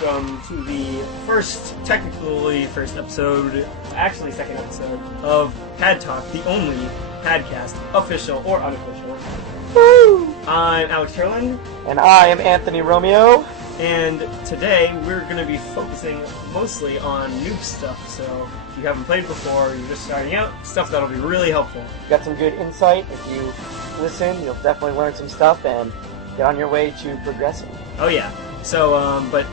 welcome to the second episode of PADTalk, the only PADCast, official or unofficial. Woo! I'm Alex Turland. And I am Anthony Romeo. And today we're going to be focusing mostly on noob stuff, so if you haven't played before, or you're just starting out, stuff that'll be really helpful. Got some good insight. If you listen, you'll definitely learn some stuff and get on your way to progressing. Oh yeah. So, but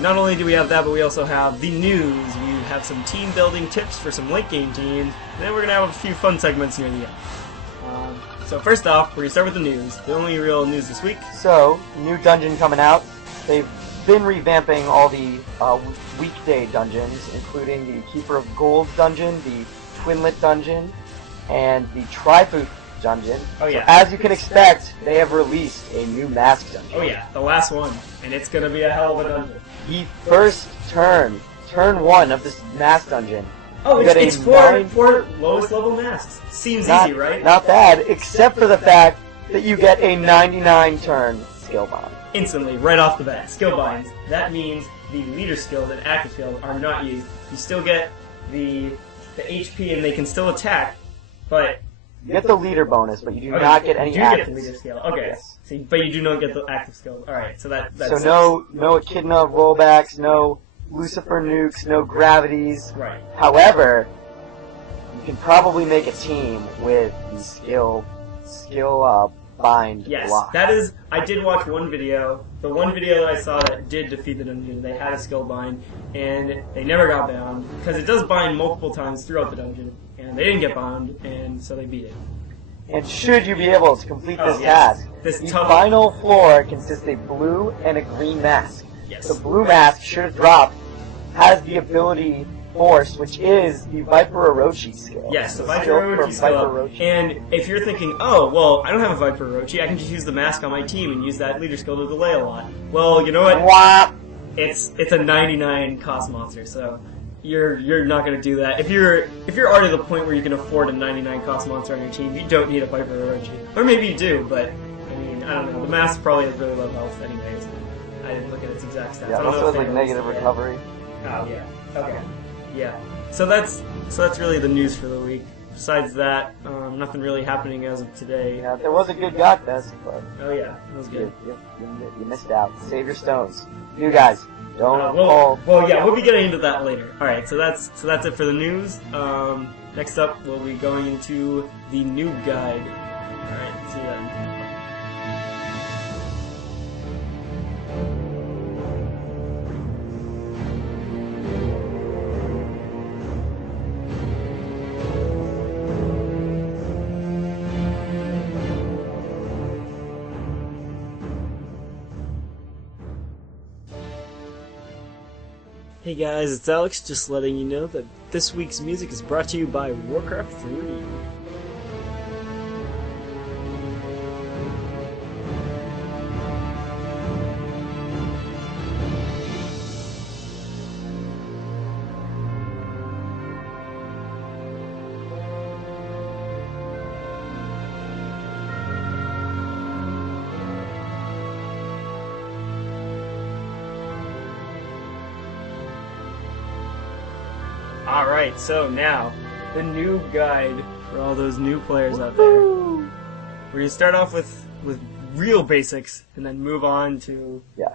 not only do we have that, but we also have the news. We have some team building tips for some late game teams, and then we're going to have a few fun segments near the end. So first off, we're going to start with the news. The only real news this week. So, new dungeon coming out. They've been revamping all the weekday dungeons, including the Keeper of Gold dungeon, the Twinlet dungeon, and the Trifoot dungeon. Oh yeah. So, as you can expect, they have released a new mask dungeon. Oh yeah, the last one. And it's going to be a hell of a dungeon. The first turn 1 of this mask dungeon. Oh, you it's for lowest level masks. Seems easy, right? Not bad, except for the fact that you get a 99 turn skill bind. Instantly, right off the bat. Skill binds. That means the leader skills and active skills are not used. You still get the HP and they can still attack, but... You get the leader bonus, but you do not get any active. You do get the leader skill. Okay. Yes. See, but you do not get the active skills. Alright, so that's... So no Echidna rollbacks, no Lucifer nukes, no gravities. Right. However, you can probably make a team with the skill bind yes, block. That is... I did watch one video. The one video that I saw that did defeat the dungeon, they had a skill bind, and they never got bound, because it does bind multiple times throughout the dungeon, and they didn't get bound, and so they beat it. And should you be able to complete this task, the final floor consists of a blue and a green mask. Yes. The blue mask, should it drop, has the ability Force, which is the Viper Orochi skill. Yes, the Viper Orochi skill. And if you're thinking, oh, well, I don't have a Viper Orochi, I can just use the mask on my team and use that leader skill to delay a lot. Well, you know what? Wah. It's a 99 cost monster, so you're not going to do that. If you're already at the point where you can afford a 99 cost monster on your team, you don't need a Viper Orochi. Or maybe you do, but I mean, I don't know. The mask probably has really low health anyways. I didn't look at its exact stats. Yeah, it also has like negative recovery. Oh yeah. Okay. Yeah. So that's really the news for the week. Besides that, nothing really happening as of today. Yeah, there was a good God Fest, but... Oh yeah, it was good. You missed out. Save your stones. You guys, don't fall. Well, yeah, we'll be getting into that later. Alright, so that's it for the news. Next up, we'll be going into the noob guide. Alright, see you then. Hey guys, it's Alex, just letting you know that this week's music is brought to you by Warcraft 3. Alright, so now, the noob guide for all those new players out there. We're going to start off with real basics, and then move on to... Yeah.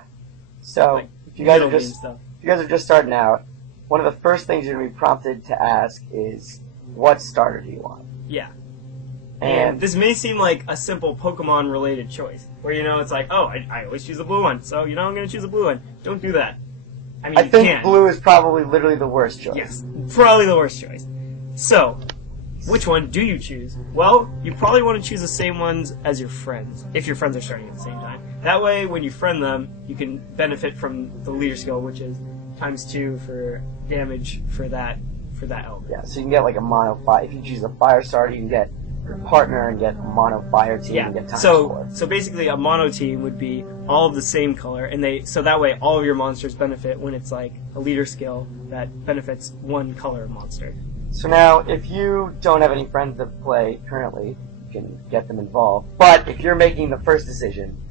So, like, if you guys are just starting out, one of the first things you're going to be prompted to ask is, what starter do you want? Yeah. And this may seem like a simple Pokemon-related choice, where, it's like, oh, I always choose the blue one, so, I'm going to choose the blue one. Don't do that. I mean, I think blue is probably literally the worst choice. Yes, probably the worst choice. So, which one do you choose? Well, you probably want to choose the same ones as your friends, if your friends are starting at the same time. That way, when you friend them, you can benefit from the leader skill, which is ×2 for damage for that element. Yeah, so you can get like a mono fire. If you choose a fire starter, you can get your partner and get a mono fire team and get ×4. So basically a mono team would be all of the same color, and so that way all of your monsters benefit when it's like a leader skill that benefits one color monster. So now, if you don't have any friends that play currently, you can get them involved. But if you're making the first decision,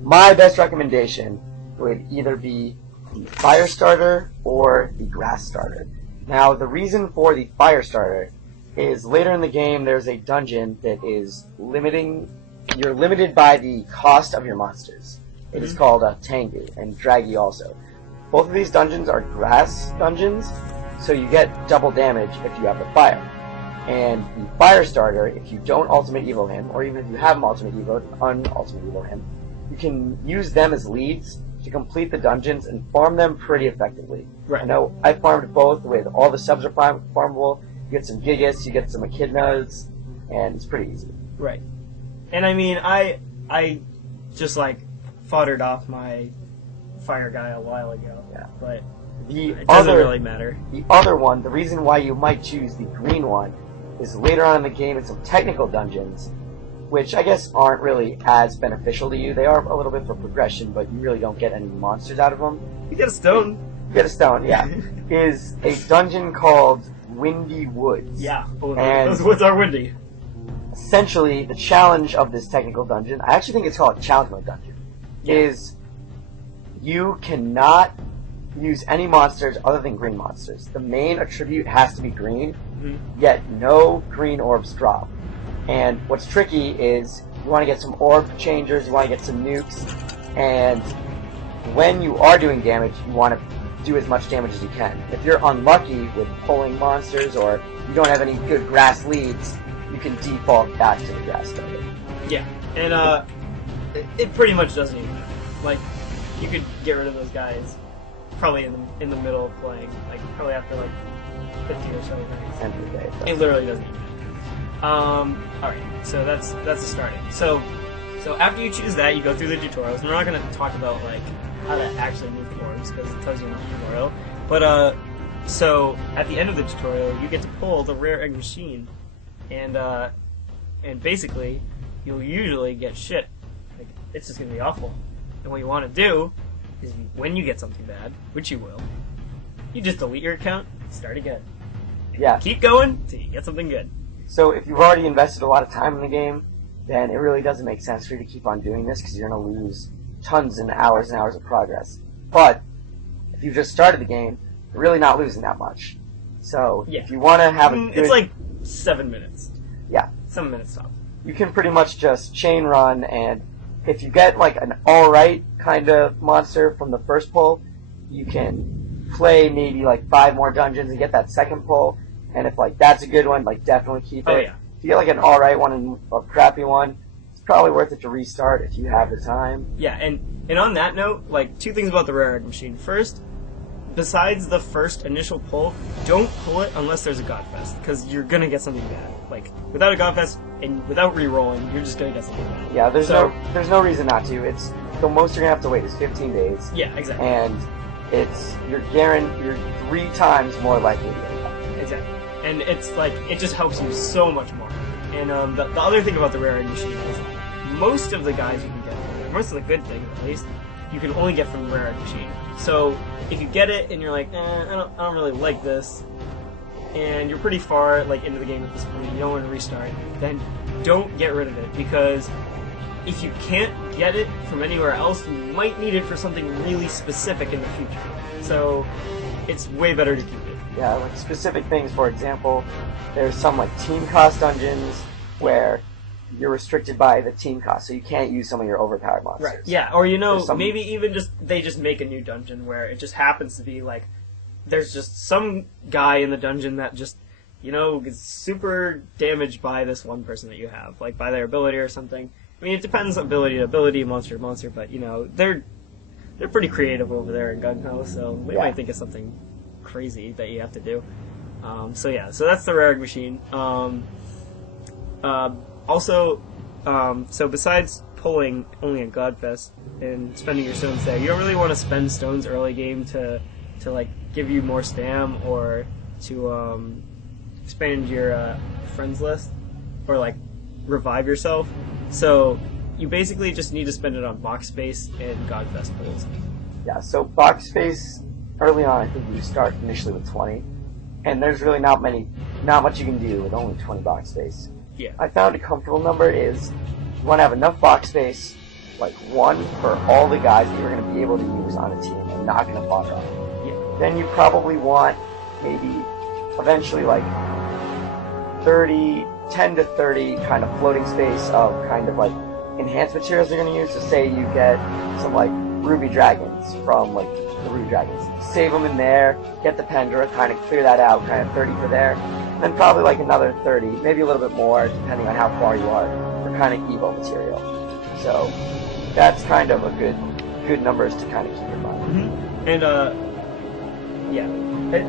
my best recommendation would either be the Fire Starter or the Grass Starter. Now, the reason for the Fire Starter is later in the game there's a dungeon that is you're limited by the cost of your monsters. It is called Tengu, and Draggy also. Both of these dungeons are grass dungeons, so you get double damage if you have the fire. And the Fire Starter, if you don't Ultimate Evo him, or even if you have him Ultimate Evo, un-Ultimate Evo him, you can use them as leads to complete the dungeons and farm them pretty effectively. Right. I know I farmed both with all the subs are farmable. You get some Gigas, you get some Echidnas, and it's pretty easy. Right. And I mean, I just like foddered off my fire guy a while ago. Yeah. But it doesn't really matter. The other one, the reason why you might choose the green one, is later on in the game in some technical dungeons, which I guess aren't really as beneficial to you. They are a little bit for progression, but you really don't get any monsters out of them. You get a stone. You get a stone, yeah. Is a dungeon called Windy Woods. Yeah, and those woods are windy. Essentially, the challenge of this technical dungeon, I actually think it's called a challenge mode dungeon, is you cannot use any monsters other than green monsters. The main attribute has to be green, yet no green orbs drop. And what's tricky is you want to get some orb changers, you want to get some nukes, and when you are doing damage, you want to do as much damage as you can. If you're unlucky with pulling monsters or you don't have any good grass leads, you can default back to the grass starter. Yeah, and it pretty much doesn't even matter. Like, you could get rid of those guys probably in the middle of playing, like probably after like 50 or so minutes. End of the day. It literally doesn't even matter. Alright, so that's the starting. So after you choose that, you go through the tutorials. And we're not going to talk about like how to actually move orbs because it tells you in the tutorial. But so at the end of the tutorial, you get to pull the rare egg machine, and basically you'll usually get shit. Like, it's just going to be awful. And what you want to do is when you get something bad, which you will, you just delete your account, start again. Yeah. Keep going till you get something good. So if you've already invested a lot of time in the game, then it really doesn't make sense for you to keep on doing this because you're going to lose tons and hours of progress. But if you've just started the game, you're really not losing that much. So if you want to have a good... It's like 7 minutes. Yeah. 7 minutes tops. You can pretty much just chain run, and if you get like an alright kind of monster from the first pull, you can play maybe like 5 more dungeons and get that second pull. And if like that's a good one, like definitely keep it. Oh yeah. If you get like an alright one and a crappy one, it's probably worth it to restart if you have the time. Yeah, and on that note, like 2 things about the rare egg machine. First, besides the first initial pull, don't pull it unless there's a Godfest, because you're gonna get something bad. Like without a Godfest and without re-rolling, you're just gonna get something bad. Yeah, there's no reason not to. It's the most you're gonna have to wait is 15 days. Yeah, exactly. And you're 3 times more likely to get that. Exactly. And it's like, it just helps you so much more. And the other thing about the rare egg machine is most of the guys you can get, most of the good things at least, you can only get from the rare egg machine. So if you get it and you're like, I don't really like this, and you're pretty far like into the game at this point, you don't want to restart, then don't get rid of it, because if you can't get it from anywhere else, you might need it for something really specific in the future. So it's way better to keep it. Yeah, like specific things. For example, there's some like team cost dungeons where you're restricted by the team cost, so you can't use some of your overpowered monsters. Right. Yeah, or maybe even they just make a new dungeon where it just happens to be like there's just some guy in the dungeon that just gets super damaged by this one person that you have, like by their ability or something. I mean, it depends ability to ability, monster to monster, but they're pretty creative over there in Gung-Ho, so they might think of something crazy that you have to do. So that's the rare egg machine. So besides pulling only a Godfest and spending your stones there, you don't really want to spend stones early game to like give you more stam or to expand your friends list or like revive yourself. So you basically just need to spend it on box space and Godfest pulls. Yeah, so box space early on, I think you start initially with 20, and there's really not much you can do with only 20 box space. Yeah. I found a comfortable number is you want to have enough box space, like 1 for all the guys that you're going to be able to use on a team. And not going to fuck up. Yeah. Then you probably want maybe eventually like 10 to 30 kind of floating space of kind of like enhanced materials you're going to use. So say you get some like ruby dragons from like the ruby dragons. Save them in there, get the Pendra, kind of clear that out, kind of 30 for there. And then probably like another 30, maybe a little bit more, depending on how far you are, for kind of evo material. So that's kind of a good numbers to kind of keep in mind. Mm-hmm. And yeah,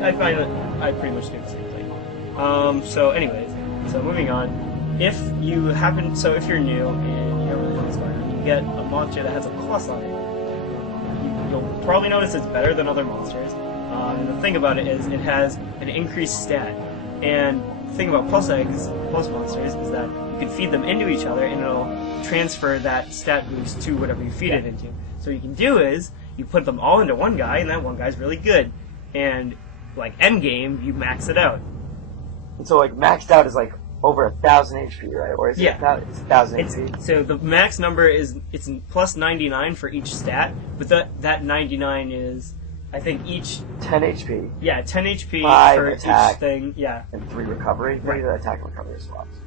I find that I pretty much do the same thing. So anyways, so moving on. If you're new and you don't really know what's going on, you get a monster that has a plus on it. You'll probably notice it's better than other monsters. And the thing about it is it has an increased stat. And the thing about plus monsters is that you can feed them into each other and it'll transfer that stat boost to whatever you feed it into. So what you can do is you put them all into one guy and that one guy's really good. And like endgame, you max it out. And so like maxed out is like over 1,000 HP, right? Or is it 1,000 HP? So the max number it's plus 99 for each stat, but that 99 is, I think, each 10 HP. Yeah, 10 HP 5 for attack, each thing. Yeah, and 3 recovery. Maybe the attack and recovery swaps.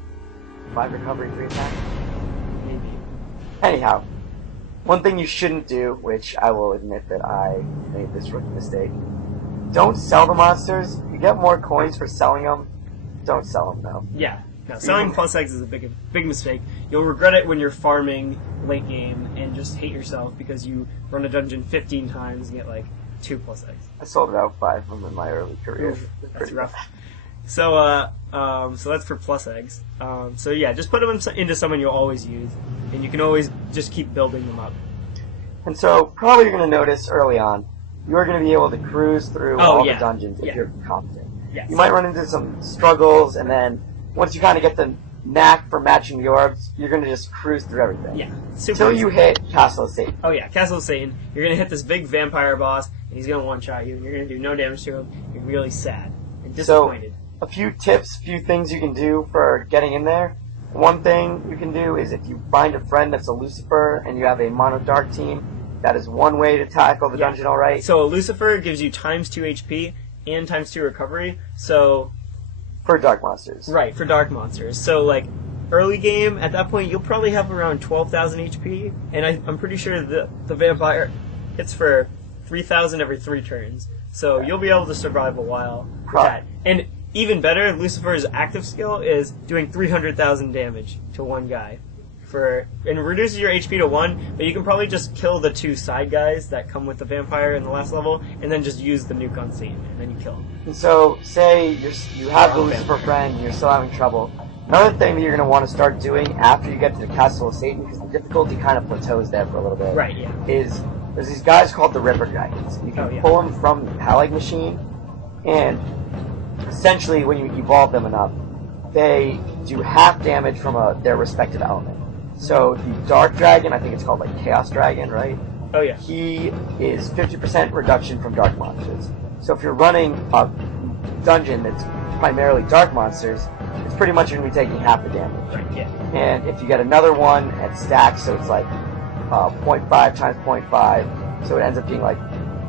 5 recovery, 3 attack. maybe. Anyhow, one thing you shouldn't do, which I will admit that I made this rookie mistake. Don't sell the monsters. You get more coins for selling them. Don't sell them, though. Yeah. No, selling plus X is a big mistake. You'll regret it when you're farming late game and just hate yourself because you run a dungeon 15 times and get like 2 plus X. I sold about 5 of them in my early career. Oof, that's rough. So so that's for plus eggs. So yeah, just put them into someone you'll always use, and you can always just keep building them up. And so probably you're going to notice early on, you're going to be able to cruise through all the dungeons if you're competent. Yes. You might run into some struggles, and then once you kind of get the knack for matching the orbs, you're going to just cruise through everything. Yeah. Until you hit Castle of Satan. Oh yeah, Castle of Satan. You're going to hit this big vampire boss, and he's going to one-shot you, and you're going to do no damage to him. You're really sad and disappointed. So, a few tips, few things you can do for getting in there. One thing you can do is if you find a friend that's a Lucifer and you have a mono dark team, that is one way to tackle the dungeon alright. So a Lucifer gives you times 2 HP and times 2 recovery. So for dark monsters. Right, for dark monsters. So like early game, at that point you'll probably have around 12,000 HP, and I'm pretty sure the vampire hits for 3,000 every 3 turns. So you'll be able to survive a while with that. And even better, Lucifer's active skill is doing 300,000 damage to one guy. And it reduces your HP to 1, but you can probably just kill the 2 side guys that come with the vampire in the last level, and then just use the nuke on Satan, and then you kill him. And so, say you have the Lucifer friend, and you're still having trouble. Another thing that you're going to want to start doing after you get to the Castle of Satan, because the difficulty kind of plateaus there for a little bit, right? Yeah. Is there's these guys called the Ripper Dragons. You can pull them from the Palag machine, and essentially, when you evolve them enough, they do half damage from their respective element. So the Dark Dragon, I think it's called like Chaos Dragon, right? Oh yeah. He is 50% reduction from dark monsters. So if you're running a dungeon that's primarily dark monsters, it's pretty much going to be taking half the damage. Right, yeah. And if you get another one at stacks, so it's like 0.5 times 0.5, so it ends up being like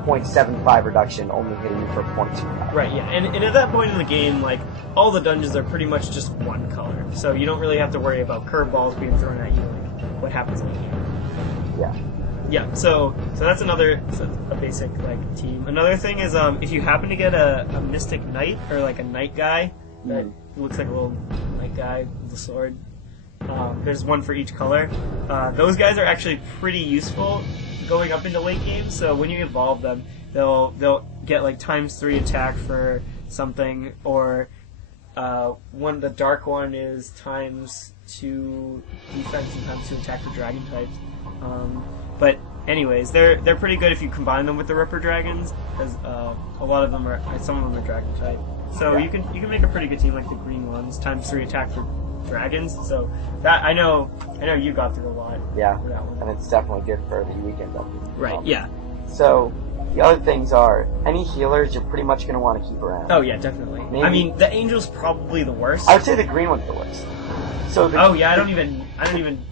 0.75 reduction, only hitting you for 0.25. Right, yeah. And at that point in the game, like, all the dungeons are pretty much just one color. So you don't really have to worry about curveballs being thrown at you, like, what happens in the game. Yeah. Yeah, so that's a basic, like, team. Another thing is, if you happen to get a Mystic Knight, or, like, a Knight guy, that looks like a little Knight guy with a sword, there's one for each color. Those guys are actually pretty useful going up into late game, so when you evolve them, they'll get like ×3 attack for something, or the dark one is ×2 defense and ×2 attack for dragon types. But anyways, they're pretty good if you combine them with the Ripper Dragons, because some of them are dragon type. So you can make a pretty good team like the green ones, ×3 attack for dragons. So that I know you got through a lot. Yeah, for that one. and it's definitely good for the weekend dungeon. Right. Yeah. So the other things are any healers you're pretty much going to want to keep around. Oh yeah, definitely. Maybe. I mean, the Angel's probably the worst. I would say the green one's the worst. So I don't even.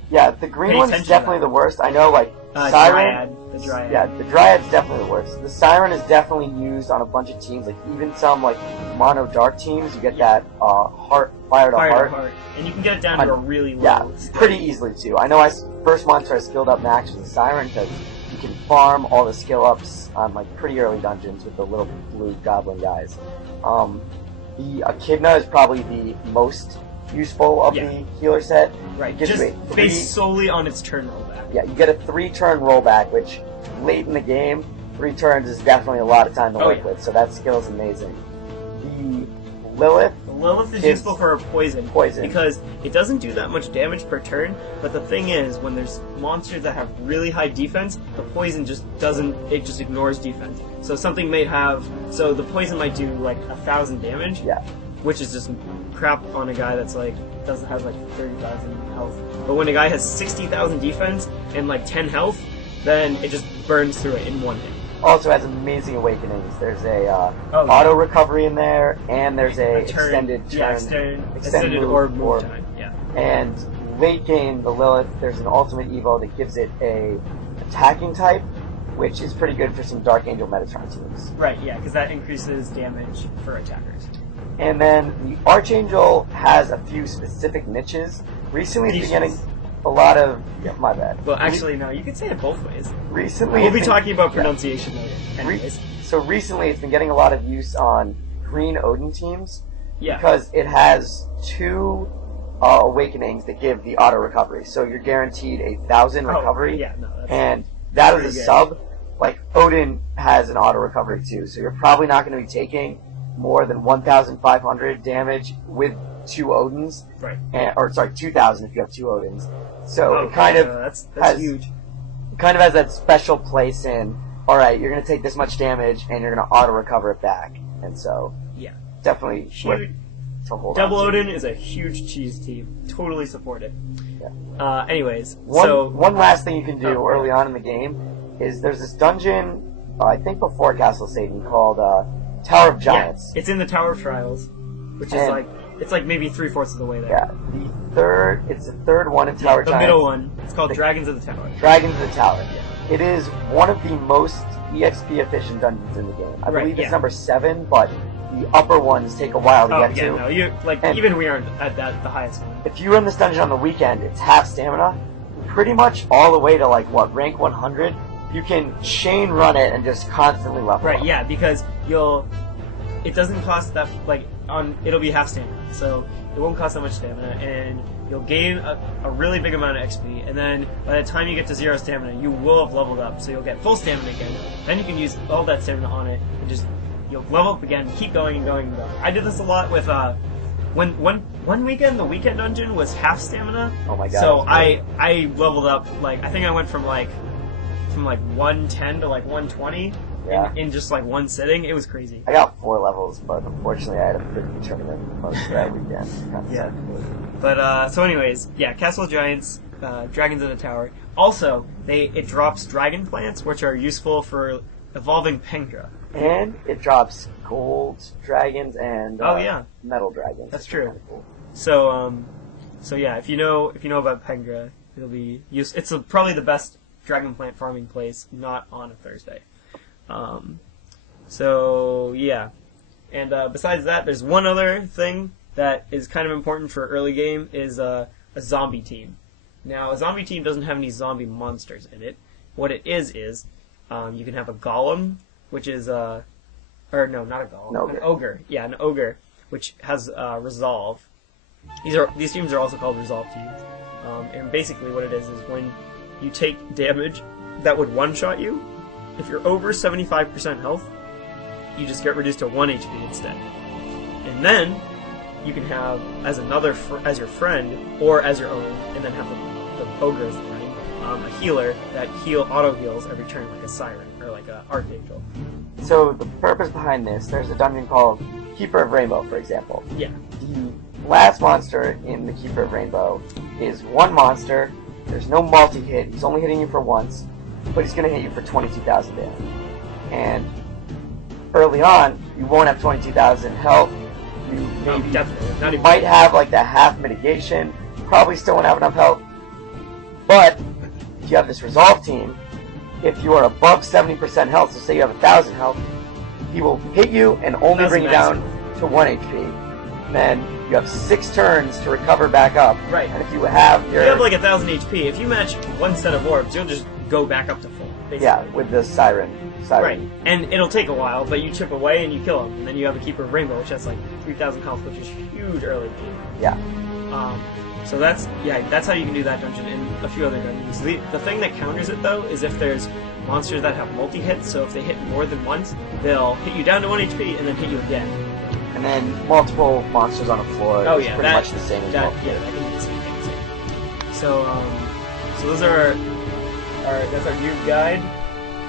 Yeah, the green pay one's attention to definitely that. the worst. I know, like Siren. Dryad. The Dryad. Yeah, the Dryad's definitely the worst. The Siren is definitely used on a bunch of teams, like even some like mono dark teams. You get that fire to heart, and you can get it down to a really low. Yeah, pretty easily too. I know first monster I skilled up max was the Siren because you can farm all the skill ups on like pretty early dungeons with the little blue goblin guys. The Echidna is probably the most useful of the healer set. Right, just based solely on its turn rollback. Yeah, you get a 3-turn rollback, which late in the game, 3 turns is definitely a lot of time to work with, so that skill is amazing. The Lilith. Lilith is useful for poison. Because it doesn't do that much damage per turn, but the thing is, when there's monsters that have really high defense, the poison just ignores defense. So something may have, the poison might do like 1,000 damage. Yeah. Which is just crap on a guy that's like, has like 30,000 health. But when a guy has 60,000 defense and like 10 health, then it just burns through it in one hit. Also has amazing awakenings. There's a auto recovery in there, and there's a extended turn, extended orb time. Yeah. And late game, the Lilith, there's an ultimate evo that gives it a attacking type, which is pretty good for some Dark Angel Metatron teams. Right. Yeah, because that increases damage for attackers. And then the Archangel has a few specific niches. Recently, it's been getting a lot of... Yeah, my bad. Well, actually, no, you can say it both ways. Recently... We'll be talking about pronunciation later. Anyways. So recently, it's been getting a lot of use on green Odin teams. Yeah. Because it has 2 awakenings that give the auto recovery. So you're guaranteed 1,000 recovery. Yeah, no, that's and that is a sub. Like, Odin has an auto recovery too. So you're probably not going to be taking more than 1,500 damage with 2 Odins. Right. Or, sorry, 2,000 if you have 2 Odins. So it kind of that's has, huge. It kind of has that special place in, alright, you're going to take this much damage and you're going to auto recover it back. And so, definitely huge. To hold Double on to. Odin is a huge cheese team. Totally support it. Yeah. Anyways, one last thing you can do early on in the game is there's this dungeon, I think before Castle Satan, called Tower of Giants. Yeah, it's in the Tower of Trials, which is it's like maybe 3/4 of the way there. Yeah, it's the third one in Tower of Giants. The middle one. It's called Dragons of the Tower. Dragons of the Tower. Yeah. It is one of the most EXP efficient dungeons in the game. I believe it's number 7, but the upper ones take a while to get to. No, even we aren't at the highest one. If you run this dungeon on the weekend, it's half stamina, pretty much all the way to rank 100. You can chain run it and just constantly level up. Right, yeah, because it doesn't cost that, it'll be half stamina, so it won't cost that much stamina, and you'll gain a really big amount of XP, and then by the time you get to 0 stamina, you will have leveled up, so you'll get full stamina again. Then you can use all that stamina on it, and you'll level up again, keep going and going and going. I did this a lot with, one weekend, the weekend dungeon was half stamina. Oh my god. So I leveled up, I think I went from 110 to 120 in just one sitting. It was crazy. I got 4 levels, but unfortunately I had a big tournament most of that weekend. Yeah. But, so anyways, Castle of Giants, Dragons of the Tower. Also, it drops dragon plants, which are useful for evolving Pengra. And it drops gold dragons and metal dragons. That's true. Kind of cool. So if you know about Pengra, it'll be useful. It's probably the best dragon plant farming place, not on a Thursday. And besides that, there's one other thing that is kind of important for early game is a zombie team. Now, a zombie team doesn't have any zombie monsters in it. What it is you can have a golem, which is not a golem, an ogre. Yeah, an ogre, which has resolve. These teams are also called resolve teams. And basically what it is when you take damage that would one-shot you, if you're over 75% health, you just get reduced to 1 HP instead. And then you can have as your friend or as your own, and then have the ogre as the friend, a healer that auto heals every turn, like a siren or like an archangel. So the purpose behind this, there's a dungeon called Keeper of Rainbow, for example. Yeah. The last monster in the Keeper of Rainbow is one monster. There's no multi-hit. He's only hitting you for once, but he's going to hit you for 22,000 damage. And early on, you won't have 22,000 health. You might have that half mitigation, probably still won't have enough health. But if you have this resolve team, if you are above 70% health, so say you have 1,000 health, he will hit you and only bring you down to 1 HP. Then you have 6 turns to recover back up. Right. And if you have your... If you have like 1,000 HP, if you match one set of orbs, you'll just go back up to full. Basically. Yeah, with the Siren. Right. And it'll take a while, but you chip away and you kill him. And then you have a Keeper of Rainbow, which has like 3,000 health, which is huge early game. Yeah. So that's how you can do that dungeon and a few other dungeons. The thing that counters it, though, is if there's monsters that have multi-hits, so if they hit more than once, they'll hit you down to 1 HP and then hit you again. And then multiple monsters on the floor. Oh, is yeah. pretty much the same as well. Yeah, that can do the same thing, too. So those are that's our noob guide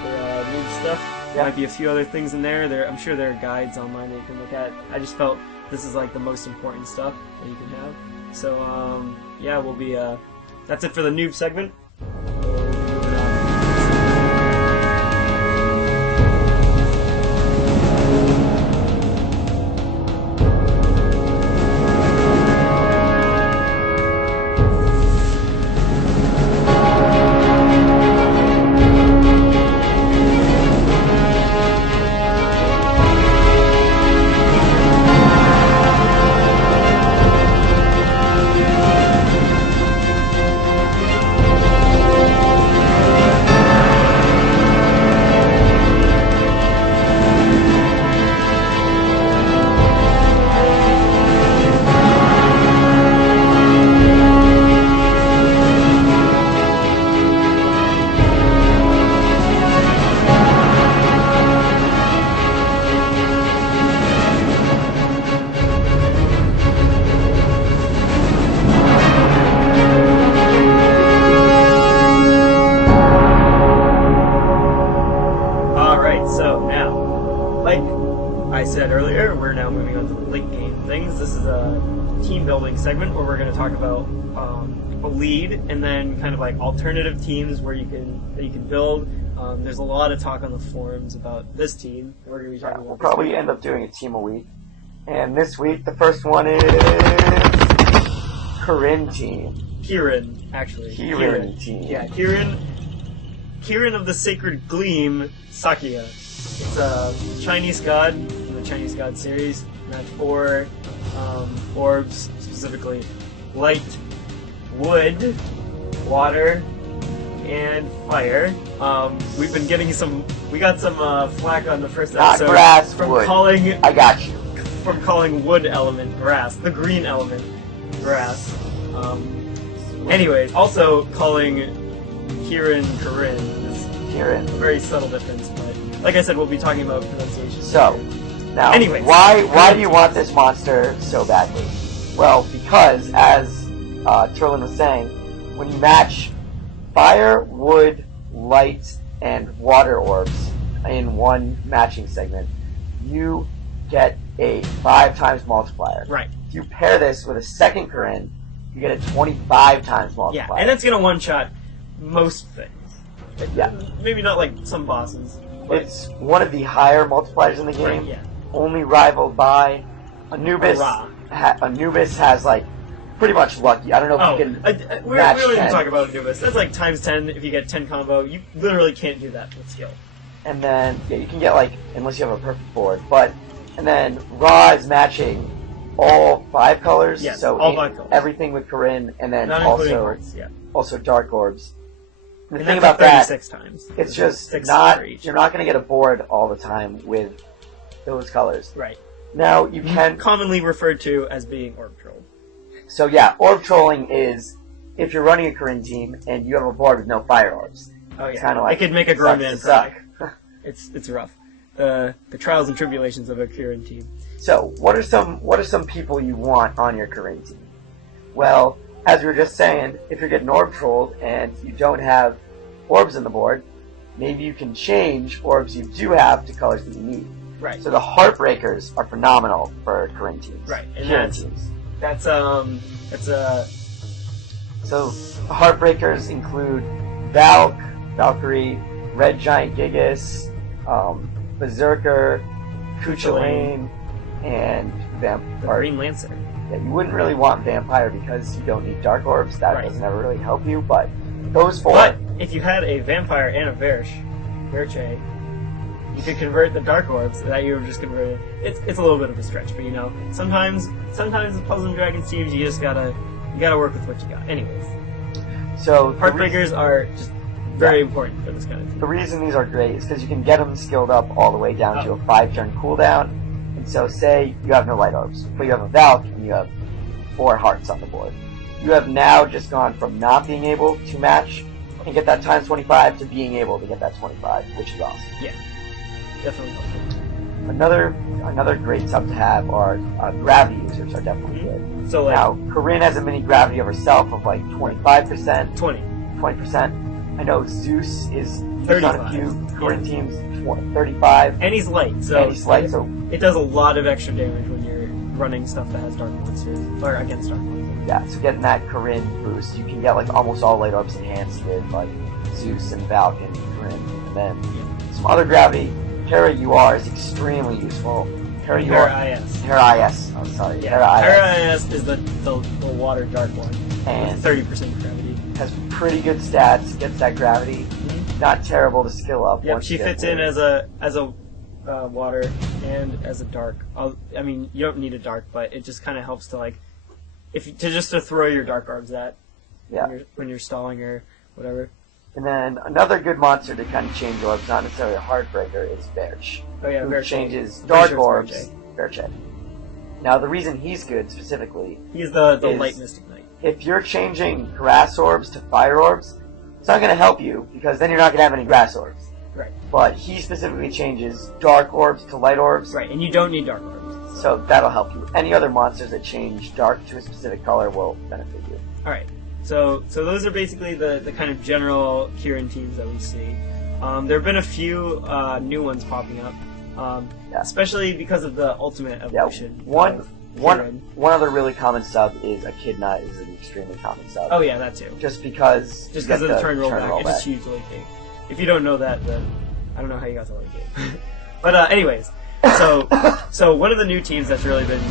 for noob stuff. There might be a few other things in there. I'm sure there are guides online that you can look at. I just felt this is like the most important stuff that you can have. So, yeah, we'll be, that's it for the noob segment. Segment where we're going to talk about a lead and then kind of like alternative teams where you can build. There's a lot of talk on the forums about this team. We're going to be talking about. We'll probably end up doing a team a week. And this week, the first one is Kirin team. Kirin, actually. Kirin team. Yeah, Kirin of the Sacred Gleam, Sakia. It's a Chinese god from the Chinese god series. And that's 4 orbs, specifically light, wood, water, and fire. We've been getting we got some flack on the first episode. Not grass, from wood. I got you. From calling wood element grass, the green element grass. Anyways, also calling Kirin is Kirin. a very subtle difference, but like I said, we'll be talking about pronunciation. So, now, anyways, why do you want this monster so badly? Well, because, as Turlin was saying, when you match fire, wood, light, and water orbs in one matching segment, you get a 5 times multiplier. Right. If you pair this with a second Kirin, you get a 25 times multiplier. Yeah, and that's going to one-shot most things. Yeah. Maybe not like some bosses. But It's one of the higher multipliers in the game. right, yeah. Only rivaled by Anubis. Anubis has like pretty much lucky. I don't know if you can. We match don't even 10. talk about Anubis. That's like times 10 if you get 10 combo. You literally can't do that with skill. And then you can get like unless you have a perfect board. And then Ra is matching all 5 colors. Yes, so all 5 colors. Everything with Kirin, and then Not including hearts, yeah. also dark orbs. The And thing that's about that, 36 times. it's just 6 not. for each. You're not going to get a board all the time with those colors. Right. Now you can. Commonly referred to as being orb troll. So yeah, orb trolling is if you're running a Kirin team and you have a board with no fire orbs. Oh yeah. It's kind of like I could make a grown man suck. cry. It's rough. The trials and tribulations of a Kirin team. So what are some people you want on your Kirin team? Well, as we were just saying, if you're getting orb trolled and you don't have orbs in the board, maybe you can change orbs you do have to colors that you need. Right. So the Heartbreakers are phenomenal for Kirin teams. Right. And Kirin teams. That's So the Heartbreakers include Valkyrie, Red Giant Gigas, Berserker, Cuchulainn, and the Vampire. Green Lancer. Yeah, you wouldn't really want Vampire because you don't need Dark Orbs. That Right. doesn't ever really help you, but those four... But if you had a Vampire and a Verche, you could convert the Dark Orbs that you were just converted. It's a little bit of a stretch, but you know, sometimes the Puzzle and Dragons teams, you gotta work with what you got. Anyways, So Heartbreakers are just very important for this kind of team. the reason these are great is because you can get them skilled up all the way down to a 5-turn cooldown. And so say you have no Light Orbs, but you have a Valk and you have 4 hearts on the board. You have now just gone from not being able to match and get that times 25 to being able to get that 25, which is awesome. Yeah, definitely helpful. Another great sub to have are gravity users are definitely good. So like Now, Kirin has a mini gravity of herself of like 25%, 20%. I know Zeus is used on a few Kirin teams, 35. and he's light, so And he's light, so it does a lot of extra damage when you're running stuff that has dark monsters or against dark monsters. yeah, so getting that Kirin boost, you can get like almost all Light Orbs enhanced with like Zeus and Valk and Kirin, and then some other gravity. Terra UR is extremely useful. Terra IS. Terra IS. I'm sorry. Yeah. Terra IS IS is the water dark one. and 30% gravity. has pretty good stats. Gets that gravity. Not terrible to skill up. Yep, once she you get fits there. in as a water and as a dark. I mean, you don't need a dark, but it just kind of helps to like to throw your dark orbs at when you're stalling or whatever. And then another good monster to kind of change orbs, not necessarily a Heartbreaker, is Verche. Oh yeah, Who Verche. changes Verche's dark orbs. Verche. Verche. Now the reason he's good specifically, He's the is light mystic knight. if you're changing grass orbs to fire orbs, it's not going to help you because then you're not going to have any grass orbs. Right. But he specifically changes dark orbs to light orbs. Right, and you don't need dark orbs. So that'll help you. Any other monsters that change dark to a specific color will benefit you. All right. So those are basically the kind of general Kirin teams that we see. There have been a few new ones popping up, especially because of the ultimate evolution. One Kirin. other really common sub is Echidna is an extremely common sub. Oh yeah, that too. Just because of the turn rollback. It's just huge late game. If you don't know that, then I don't know how you got to late game. But anyways, so one of the new teams that's really been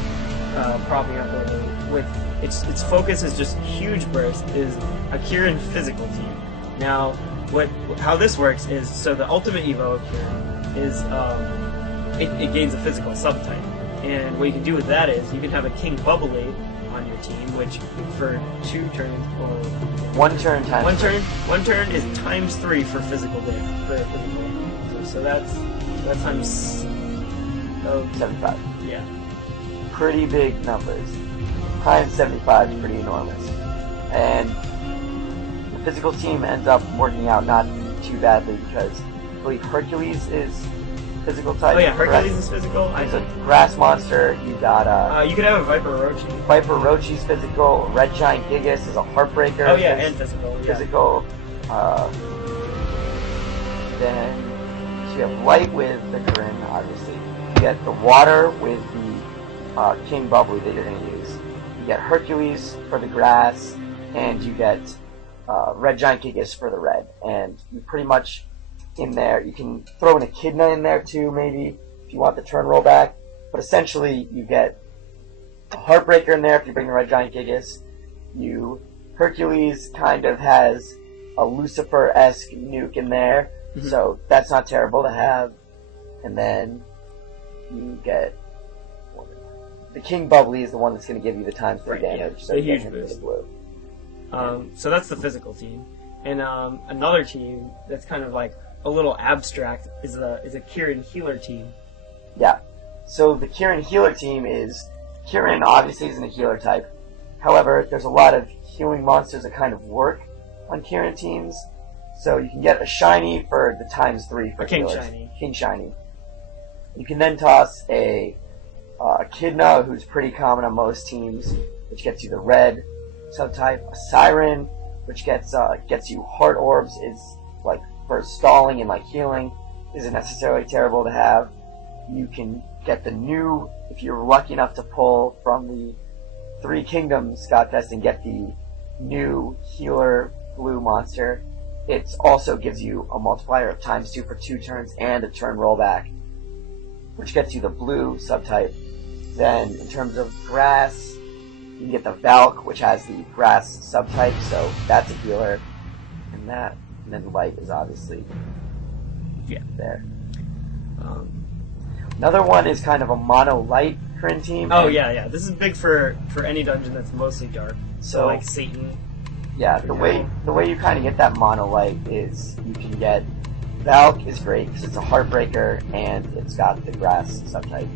propping up lately with its focus is just huge burst is a Kirin physical team. Now, how this works is so the ultimate evo of Kirin is it gains a physical subtype, and what you can do with that is you can have a King Bubbly on your team, which for 2 turns or 1 turn times. One turn is times 3 for physical damage. So that's times 75. Yeah. Pretty big numbers. Times 75 is pretty enormous. And the physical team ends up working out not too badly because I believe Hercules is physical type. Oh yeah, Hercules correct? is physical. He's a grass monster. You got you could have a Viper Orochi. Viper Rochi's physical. Red Giant Gigas is a Heartbreaker. Oh yeah, and physical. Yeah. Physical. Then so you have light with the Kirin, obviously. You get the water with the King Bubbly that you're going to use. You get Hercules for the grass, and you get Red Giant Gigas for the red. And you pretty much in there, you can throw an Echidna in there too, maybe, if you want the turn roll back. But essentially, you get a Heartbreaker in there if you bring the Red Giant Gigas. Hercules kind of has a Lucifer-esque nuke in there, so that's not terrible to have. And then you get the King Bubbly is the one that's going to give you the times 3 damage. So the you huge get him boost. in the blue. So that's the physical team, and another team that's kind of like a little abstract is a Kirin healer team. Yeah. So the Kirin healer team is Kirin obviously isn't a healer type. However, there's a lot of healing monsters that kind of work on Kirin teams. So you can get a shiny for the times 3 for King healers. Shiny. King Shiny. You can then toss a Echidna, who's pretty common on most teams, which gets you the red subtype. A Siren, which gets you heart orbs, is like for stalling and like healing, isn't necessarily terrible to have. You can get the new, if you're lucky enough to pull from the 3 Kingdoms Scott Fest and get the new healer blue monster. It also gives you a multiplier of times 2 for 2 turns and a turn rollback, which gets you the blue subtype. Then in terms of grass, You can get the Valk, which has the grass subtype, so that's a healer. And then light is obviously there. Another one is kind of a mono light Kirin team. Oh yeah. This is big for any dungeon that's mostly dark. So like Satan. Yeah, the way you kind of get that mono light is you can get Valk is great because it's a Heartbreaker and it's got the grass subtype.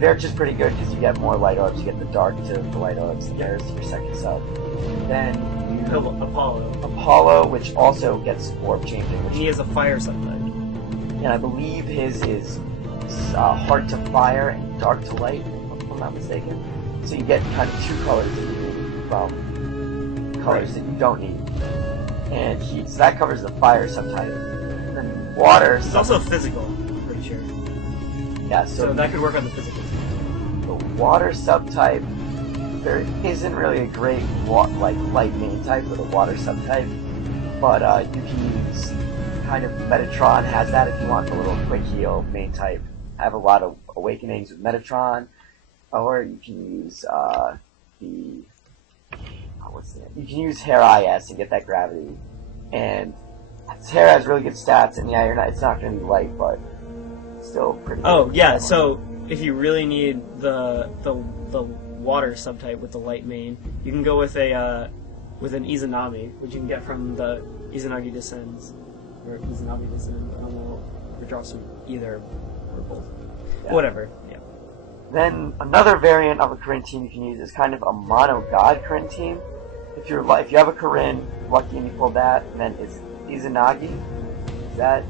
Verge is pretty good because you get more light orbs. You get the dark to the light orbs. There's your second sub. Then you Apollo, which also gets orb changing. Which he has a fire subtype. And I believe his is hard to fire and dark to light, if I'm not mistaken. So you get kind of two colors that you need from colors that you don't need. And so that covers the fire subtype. And then water. It's also physical, I'm pretty sure. Yeah, so that could work on the physical side. The water subtype, there isn't really a great light main type with a water subtype, but you can use kind of Metatron has that if you want the little quick heal main type. I have a lot of awakenings with Metatron, or you can use you can use Hair IS and get that gravity, and Hair has really good stats, and yeah, it's not going to be light, but still pretty good. Oh yeah, so if you really need the water subtype with the light main, you can go with an Izanami, which you can get from the Izanagi Descends, or Izanami Descends, I don't know, or draws from either or both. Yeah. Whatever, yeah. Then another variant of a Kirin team you can use is kind of a mono god Kirin team. If you have a Kirin, lucky and you pull that, and then it's Izanagi. Is that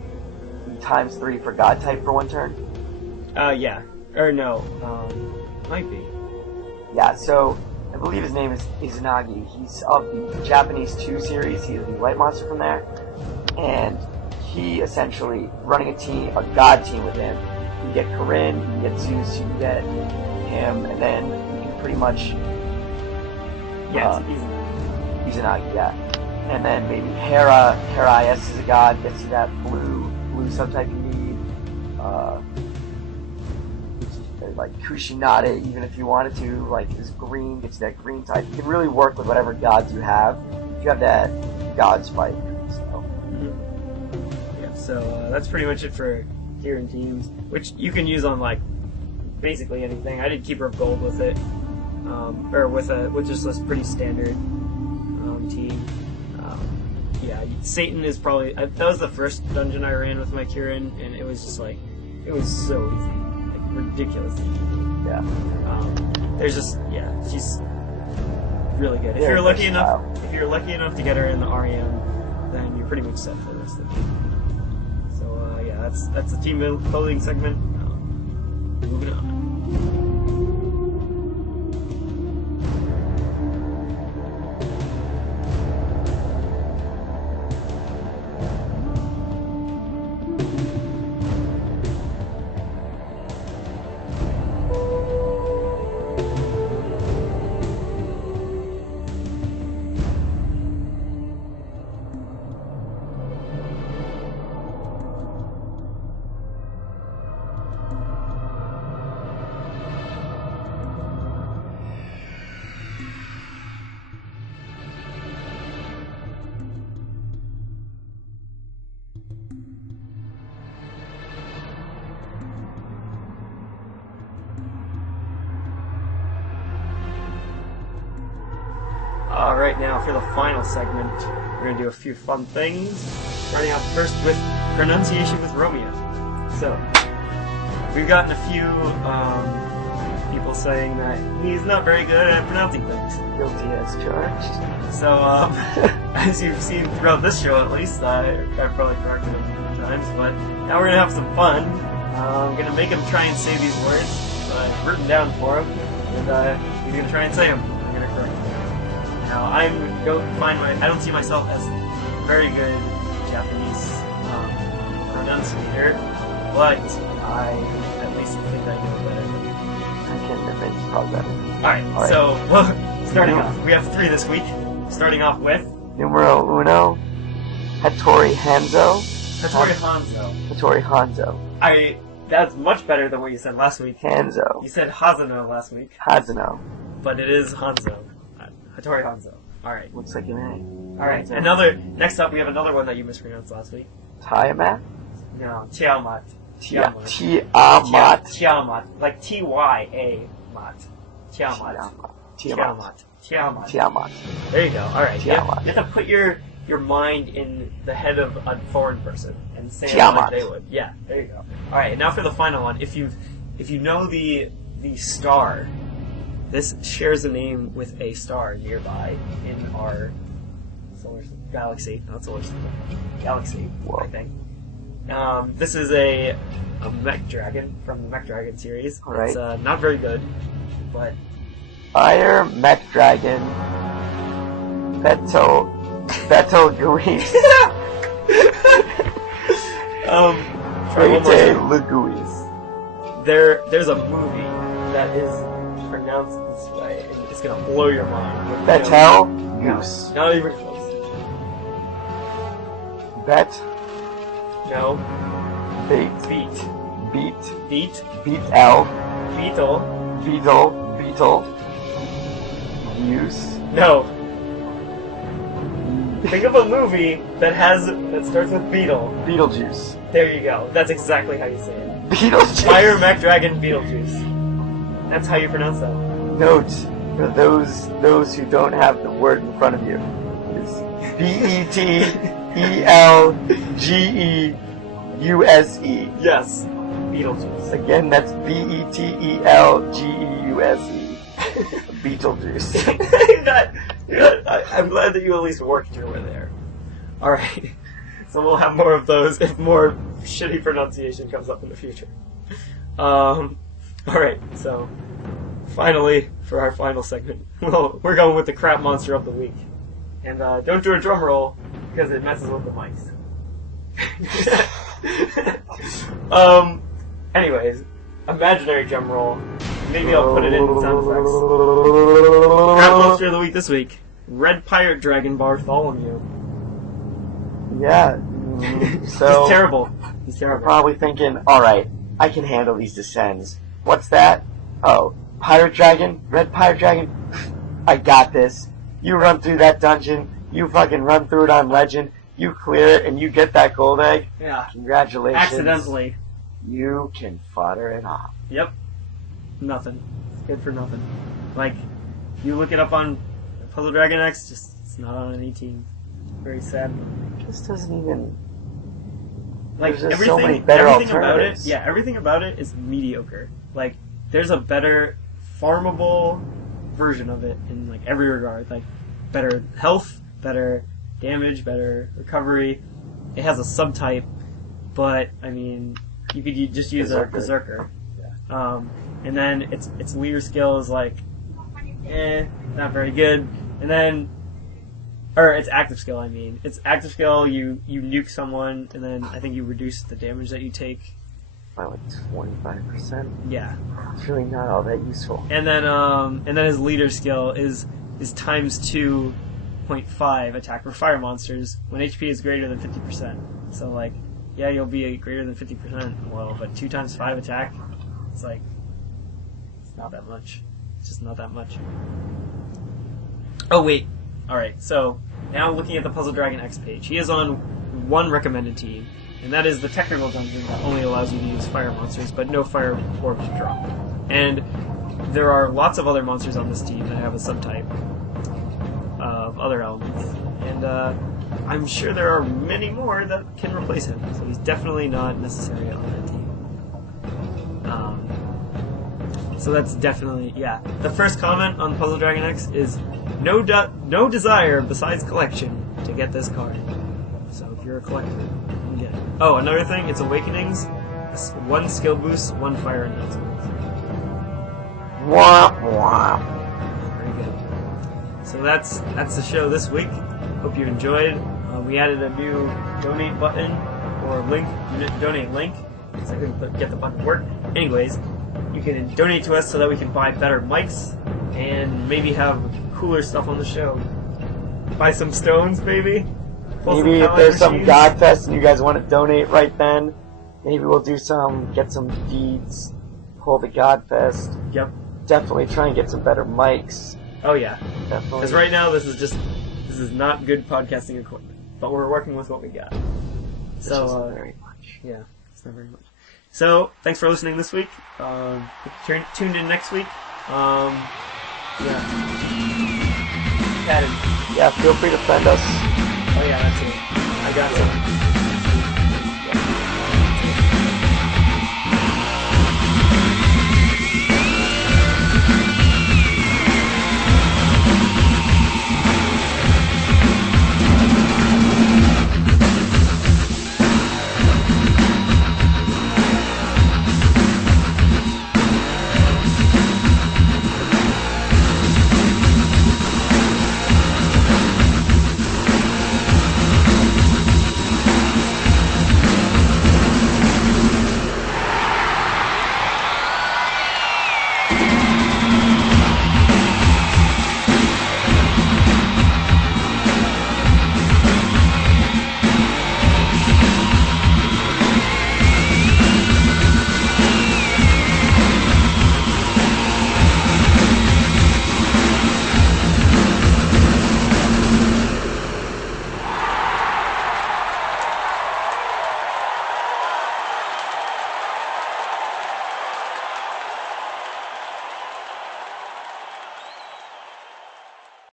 ×3 for god type for one turn? Yeah. Or no. Might be. Yeah, so I believe his name is Izanagi. He's of the Japanese 2 series. He's the light monster from there. And he essentially, running a god team with him, you get Kirin, you can get Zeus, you can get him, and then you can pretty much... Yeah, it's Izanagi, yeah. And then maybe Hera IS is a god, gets you that blue subtype you need. Like Kushinade, even if you wanted to, like this green gets you that green type. You can really work with whatever gods you have. If you have that god spike. So. Yeah, so that's pretty much it for Kirin teams, which you can use on like basically anything. I did Keeper of Gold with it, or with just this pretty standard team. Yeah, Satan is probably that was the first dungeon I ran with my Kirin, and it was just like it was so easy. Ridiculously easy. Yeah. She's really good. If you're lucky enough to get her in the REM, then you're pretty much set for the rest of the game. So that's the team building segment. Moving on. Alright, now for the final segment, we're going to do a few fun things. Starting off first with pronunciation with Romeo. So, we've gotten a few people saying that he's not very good at pronouncing things. Guilty as charged. So, as you've seen throughout this show at least, I've probably corrected him a few times, but now we're going to have some fun. I'm going to make him try and say these words. I've written down for him, and he's going to try and say them. I'm going to correct him. Now, I don't see myself as a very good Japanese pronunciator, but I at least think I know better than you. I can admit it's probably better. Alright, so, starting off, we have 3 this week. Starting off with... Numero uno, Hattori Hanzo. Hattori Hanzo. That's much better than what you said last week. Hanzo. You said Hazano last week. Hazano. but it is Hanzo. Hattori Hanzo. Alright. Looks like an A. Alright, next up we have another one that you mispronounced last week. Tiamat? No, Tiamat. Tiamat. Like T-Y-A-Mat. Tiamat. There you go. Alright. You have to put your mind in the head of a foreign person and say it like they would. Yeah, there you go. Alright, now for the final one. If you know the star, this shares a name with a star nearby in our solar galaxy. Not solar system. Galaxy, I think. This is a mech dragon from the Mech Dragon series. All right. It's not very good, but... Fire Mech Dragon. Betelgeuse. Betelgeuse. There's a movie that is pronounced this way, and it's gonna blow your mind. Betelgeuse. Not even close. No. Beat. Beetle. Use. No. Think of a movie that starts with Beetle. Beetlejuice. There you go. That's exactly how you say it. Beetlejuice. Fire Mech Dragon Beetlejuice. That's how you pronounce that. Note for those who don't have the word in front of you. It's Betelgeuse. Yes. Beetlejuice. Again, that's Betelgeuse. Beetlejuice. I'm glad that you at least worked your way there. Alright. So we'll have more of those if more shitty pronunciation comes up in the future. Alright, so finally, for our final segment, well, we're going with the crap monster of the week. And don't do a drum roll, because it messes with the mics. Anyways, imaginary drum roll. Maybe I'll put it in sound effects. Crap monster of the week this week. Red Pirate Dragon Bartholomew. Yeah. So He's terrible. Probably thinking, alright, I can handle these descends. What's that? Oh, Pirate Dragon? Red Pirate Dragon? I got this. You run through that dungeon, you fucking run through it on Legend, you clear it, and you get that gold egg. Yeah. Congratulations. Accidentally. You can fodder it off. Yep. Nothing. It's good for nothing. Like, you look it up on Puzzle Dragon X, it's not on any team. Very sad. This doesn't even... Like, There's just everything, so many better everything about it, alternatives. yeah, everything about it is mediocre. Like, there's a better farmable version of it in, like, every regard. Like, better health, better damage, better recovery. It has a subtype, but, I mean, you could just use a Berserker. Yeah. And then its leader skill is, like, not very good. And then... Or its active skill, I mean. Its active skill, you nuke someone, and then I think you reduce the damage that you take. By like 25%? Yeah. It's really not all that useful. And then his leader skill is times 2.5 attack for fire monsters when HP is greater than 50%. So, like, yeah, you'll be greater than 50%. Well, but 2 times 5 attack, it's like, it's not that much. It's just not that much. Oh, wait. Alright, so now looking at the Puzzle Dragon X page, he is on one recommended team, and that is the technical dungeon that only allows you to use fire monsters, but no fire orbs drop. And there are lots of other monsters on this team that have a subtype of other elements, and I'm sure there are many more that can replace him, so he's definitely not necessary on that team. So that's definitely, yeah. The first comment on Puzzle Dragon X is, no desire besides collection to get this card. So if you're a collector, you can get it. Oh, another thing, it's Awakenings. 1 skill boost, 1 fire enhancement. Very good. So that's the show this week. Hope you enjoyed. We added a new donate button, or link, donate link, so I couldn't get the button to work. Anyways, you can donate to us so that we can buy better mics and maybe have cooler stuff on the show. Buy some stones, maybe? Maybe if there's some Godfest and you guys want to donate right then, maybe we'll do get some deeds, pull the Godfest. Yep. definitely try and get some better mics. Oh yeah. Definitely. Because right now this is not good podcasting equipment, but we're working with what we got. So Which isn't very much. yeah, it's not very much. So thanks for listening this week. Tuned in next week. Yeah. Patton. Yeah, feel free to friend us. Oh yeah, that's it. I got some